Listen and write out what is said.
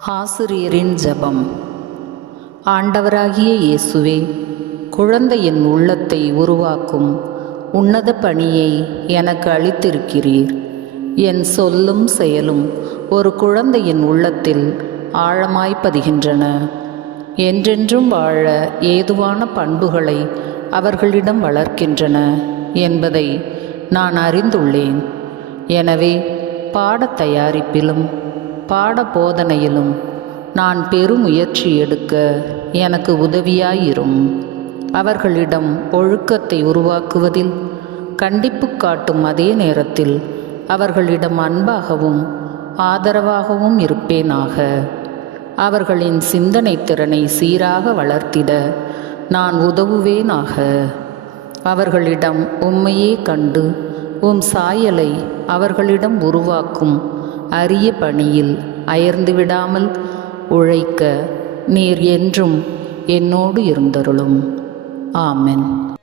ஆசிரியரின் ஜெபம். ஆண்டவராகிய இயேசுவே, குழந்தையின் உள்ளத்தை உருவாக்கும் உன்னத பணியை எனக்கு அளித்திருக்கிறீர். என் சொல்லும் செயலும் ஒரு குழந்தையின் உள்ளத்தில் ஆழமாய் பதிகின்றன. என்றென்றும் வாழ ஏதுவான பண்புகளை அவர்களிடம் வளர்க்கின்றன என்பதை நான் அறிந்துள்ளேன். எனவே பாடத் தயாரிப்பிலும் பாட போதனையிலும் நான் பெருமுயற்சி எடுக்க எனக்கு உதவியாயிரும். அவர்களிடம் ஒழுக்கத்தை உருவாக்குவதில் கண்டிப்பு காட்டும் அதே நேரத்தில் அவர்களிடம் அன்பாகவும் ஆதரவாகவும் இருப்பேனாக. அவர்களின் சிந்தனை திறனை சீராக வளர்த்திட நான் உதவுவேனாக. அவர்களிடம் உம்மையே கண்டு உம் சாயலை அவர்களிடம் உருவாக்கும் அரிய பணியில் அயர்ந்து விடாமல் உழைக்க நீர் என்றும் என்னோடு இருந்தருளும். ஆமென்.